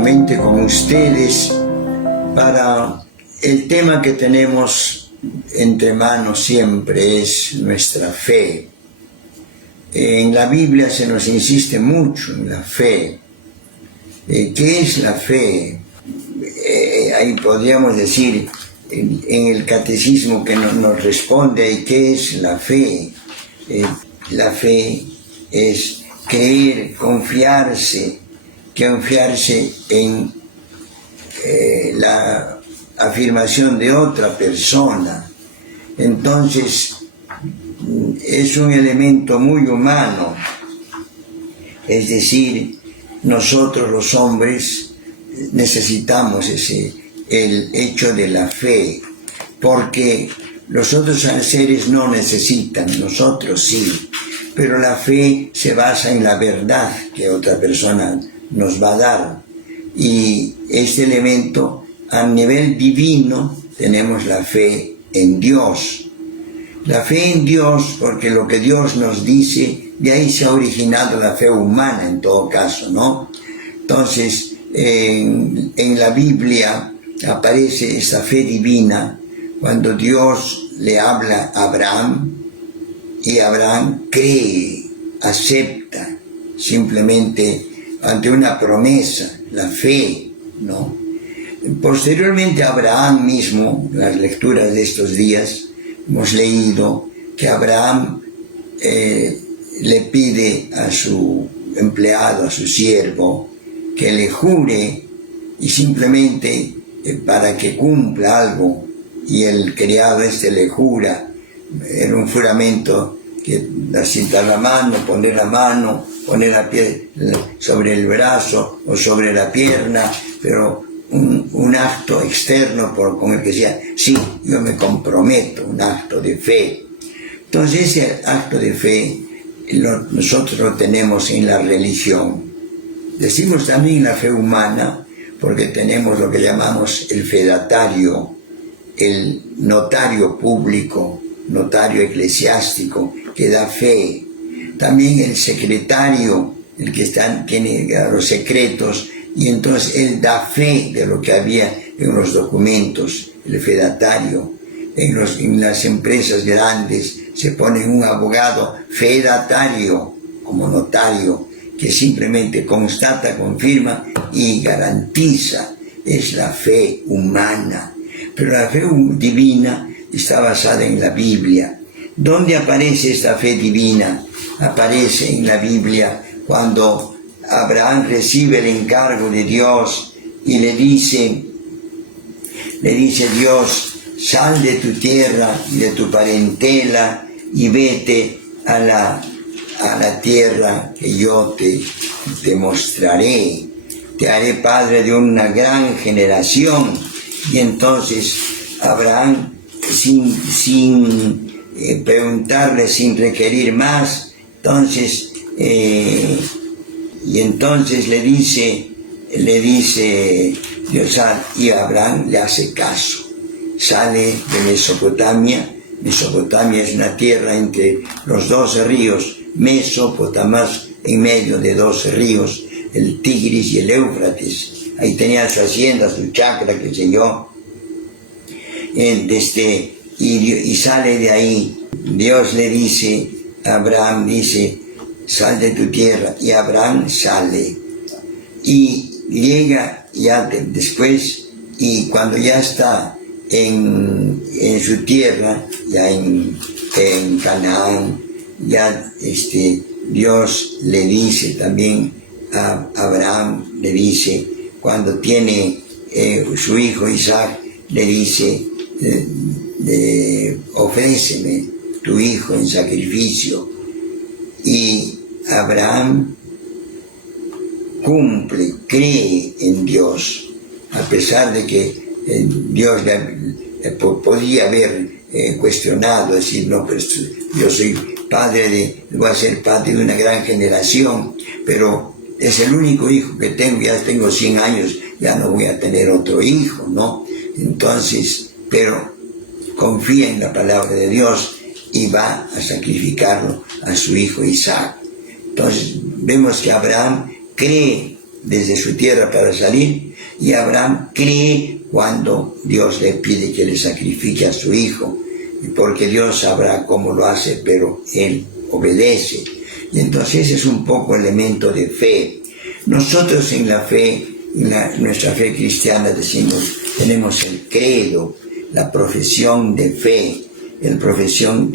nuevamente con ustedes para el tema que tenemos entre manos siempre, es nuestra fe. En la Biblia se nos insiste mucho en la fe. ¿Qué es la fe? Ahí podríamos decir en el catecismo que nos responde ¿qué es la fe? La fe es creer, confiarse en la afirmación de otra persona. Entonces es un elemento muy humano, es decir, nosotros los hombres necesitamos el hecho de la fe, porque los otros seres no necesitan, nosotros sí, pero la fe se basa en la verdad que otra persona nos va a dar, y este elemento a nivel divino tenemos la fe en Dios. La fe en Dios, porque lo que Dios nos dice, de ahí se ha originado la fe humana en todo caso, ¿no? Entonces, en la Biblia aparece esa fe divina cuando Dios le habla a Abraham, y Abraham cree, acepta, simplemente ante una promesa, la fe, ¿no? Posteriormente Abraham mismo, las lecturas de estos días, hemos leído que Abraham le pide a su empleado, a su siervo, que le jure, y simplemente para que cumpla algo, y el criado le jura. Era un juramento que asientar la mano, poner la piel sobre el brazo o sobre la pierna, pero un acto externo con el que decía, sí, yo me comprometo, un acto de fe. Entonces ese acto de fe nosotros lo tenemos en la religión. Decimos también la fe humana porque tenemos lo que llamamos el fedatario, el notario público, notario eclesiástico que da fe. También el secretario, el que tiene los secretos, y entonces él da fe de lo que había en los documentos, el fedatario. En las empresas grandes se pone un abogado fedatario como notario, que simplemente constata, confirma y garantiza. Es la fe humana. Pero la fe divina está basada en la Biblia. ¿Dónde aparece esta fe divina? Aparece en la Biblia cuando Abraham recibe el encargo de Dios y le dice Dios, sal de tu tierra y de tu parentela y vete a la tierra que yo te mostraré. Te haré padre de una gran generación. Y entonces Abraham, sin preguntarle, sin requerir más, entonces le dice Dios, y Abraham le hace caso. Sale de Mesopotamia. Mesopotamia es una tierra entre los 12 ríos, Mesopotamia, en medio de 12 ríos, el Tigris y el Éufrates. Ahí tenía su hacienda, su chacra, qué sé yo. Y sale de ahí. Dios le dice, Abraham dice, sal de tu tierra. Y Abraham sale. Y llega ya después, y cuando ya está en su tierra, ya en Canaán, ya Dios le dice también a Abraham, le dice, cuando tiene su hijo Isaac, le dice, ofréceme tu hijo en sacrificio. Y Abraham cumple, cree en Dios, a pesar de que Dios podía haber cuestionado, decir, no, pero yo soy voy a ser padre de una gran generación, pero es el único hijo que tengo, ya tengo 100 años, ya no voy a tener otro hijo, ¿no? Entonces, pero confía en la palabra de Dios y va a sacrificarlo a su hijo Isaac. Entonces, vemos que Abraham cree desde su tierra para salir, y Abraham cree cuando Dios le pide que le sacrifique a su hijo, porque Dios sabrá cómo lo hace, pero él obedece. Y entonces ese es un poco elemento de fe. Nosotros en la fe, nuestra fe cristiana, decimos, tenemos el credo, la profesión de fe, la profesión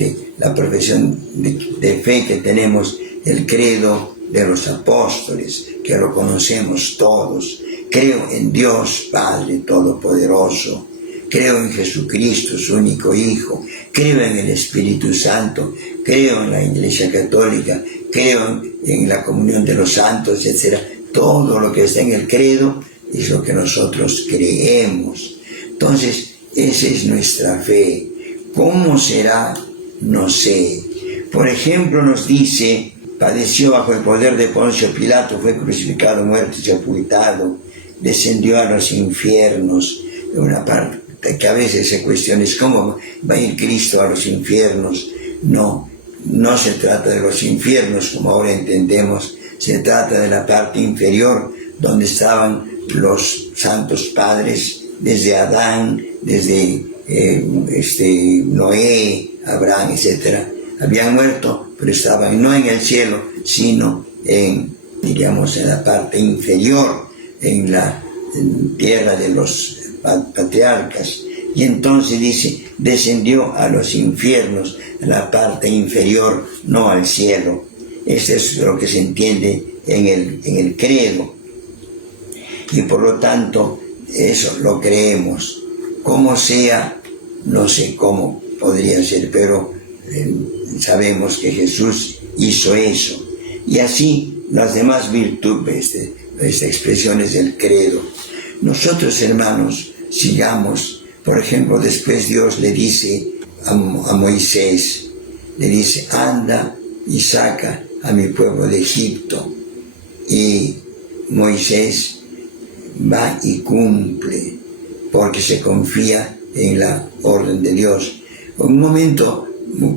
de fe que tenemos, el credo de los apóstoles, que lo conocemos todos. Creo en Dios Padre Todopoderoso, creo en Jesucristo, su único Hijo, creo en el Espíritu Santo, creo en la Iglesia Católica, creo en la comunión de los santos, etc. Todo lo que está en el credo es lo que nosotros creemos. Entonces, esa es nuestra fe. ¿Cómo será? No sé. Por ejemplo, nos dice, padeció bajo el poder de Poncio Pilato, fue crucificado, muerto y sepultado, descendió a los infiernos. Una parte que a veces se cuestiona es cómo va a ir Cristo a los infiernos. No se trata de los infiernos como ahora entendemos, se trata de la parte inferior donde estaban los santos padres, desde Adán, desde Noé, Abraham, etc. Habían muerto, pero estaban no en el cielo, sino en la parte inferior, en la tierra de los patriarcas. Y entonces dice, descendió a los infiernos, a la parte inferior, no al cielo. Eso es lo que se entiende en el credo. Y por lo tanto, eso lo creemos. Como sea, no sé cómo podría ser, pero sabemos que Jesús hizo eso. Y así las demás virtudes, expresiones del credo. Nosotros, hermanos, sigamos. Por ejemplo, después Dios le dice a Moisés, le dice, anda y saca a mi pueblo de Egipto. Y Moisés va y cumple, porque se confía en la orden de Dios. Un momento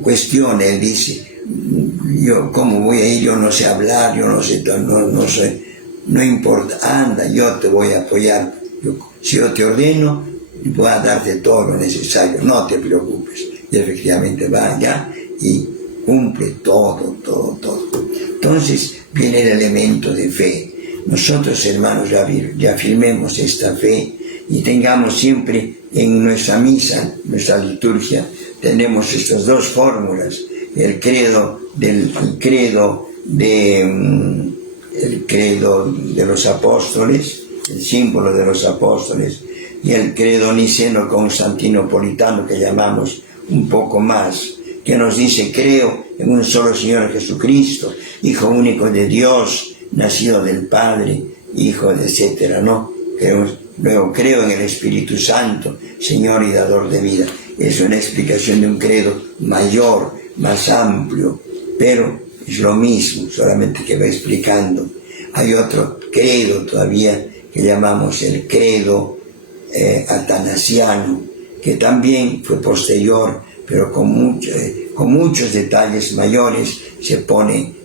cuestiona, él dice, yo cómo voy a ir, yo no sé hablar, yo no sé, no importa, anda, yo te voy a apoyar. Si yo te ordeno, voy a darte todo lo necesario, no te preocupes. Y efectivamente va allá y cumple todo. Entonces viene el elemento de fe. Nosotros, hermanos, ya afirmemos esta fe y tengamos siempre en nuestra misa, nuestra liturgia, tenemos estas dos fórmulas, el credo de los apóstoles, el símbolo de los apóstoles, y el credo niceno-constantinopolitano, que llamamos un poco más, que nos dice, creo en un solo Señor Jesucristo, Hijo único de Dios, nacido del Padre, Hijo de etcétera, ¿no? Luego creo en el Espíritu Santo, Señor y dador de vida. Es una explicación de un credo mayor, más amplio, pero es lo mismo, solamente que va explicando. Hay otro credo todavía que llamamos el credo atanasiano, que también fue posterior, pero con muchos detalles mayores. Se pone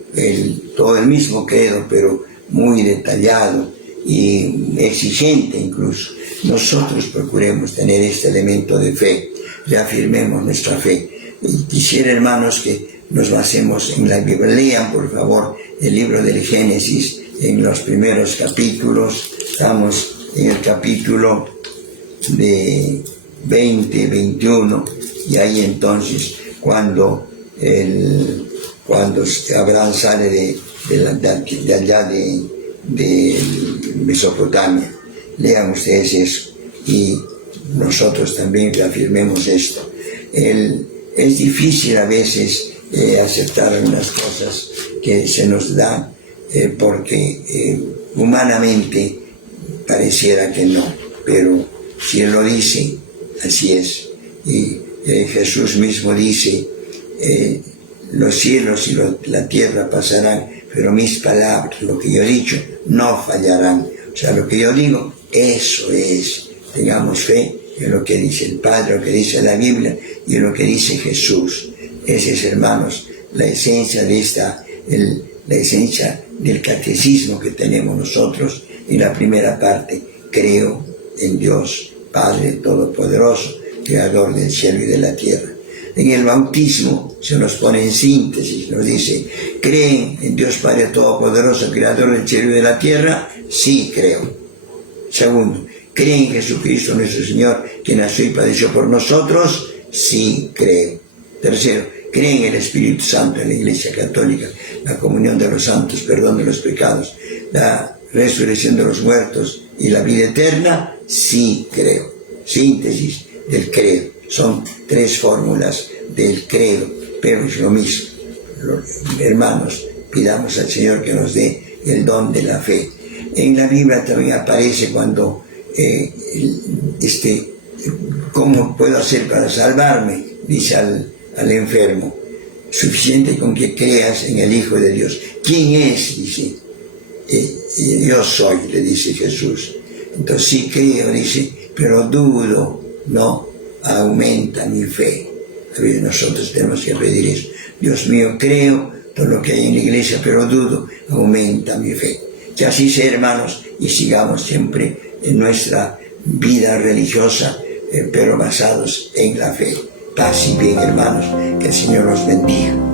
todo el mismo credo, pero muy detallado y exigente incluso. Nosotros procuremos tener este elemento de fe, reafirmemos nuestra fe. Y quisiera, hermanos, que nos basemos en la Biblia. Lean, por favor, el libro del Génesis en los primeros capítulos. Estamos en el capítulo de 20, 21, y ahí entonces cuando Abraham sale de allá de Mesopotamia. Lean ustedes eso y nosotros también reafirmemos esto. Es difícil a veces aceptar algunas cosas que se nos dan porque humanamente pareciera que no, pero si Él lo dice, así es. Y Jesús mismo dice, los cielos y la tierra pasarán, pero mis palabras, lo que yo he dicho, no fallarán. O sea, lo que yo digo, eso es. Tengamos fe en lo que dice el Padre, lo que dice la Biblia y en lo que dice Jesús. Esa es, hermanos, la esencia de la esencia del catecismo que tenemos nosotros, Y la primera parte, creo en Dios, Padre Todopoderoso, Creador del cielo y de la tierra. En el bautismo se nos pone en síntesis, nos dice, ¿creen en Dios Padre Todopoderoso, Creador del cielo y de la tierra? Sí, creo. Segundo, ¿creen en Jesucristo nuestro Señor, que nació y padeció por nosotros? Sí, creo. Tercero, ¿creen en el Espíritu Santo, en la Iglesia Católica, la comunión de los santos, perdón de los pecados, la resurrección de los muertos y la vida eterna? Sí, creo. Síntesis del credo. Son tres fórmulas del credo, pero es lo mismo. Hermanos, pidamos al Señor que nos dé el don de la fe. En la Biblia también aparece cuando, ¿cómo puedo hacer para salvarme? Dice al enfermo, suficiente con que creas en el Hijo de Dios. ¿Quién es? Dice, yo soy, le dice Jesús. Entonces sí creo, dice, pero dudo, no, aumenta mi fe. A veces nosotros tenemos que pedir eso. Dios mío, creo todo lo que hay en la iglesia, pero dudo, aumenta mi fe. Que así sea, hermanos, y sigamos siempre en nuestra vida religiosa, pero basados en la fe. Paz y bien, hermanos, que el Señor los bendiga.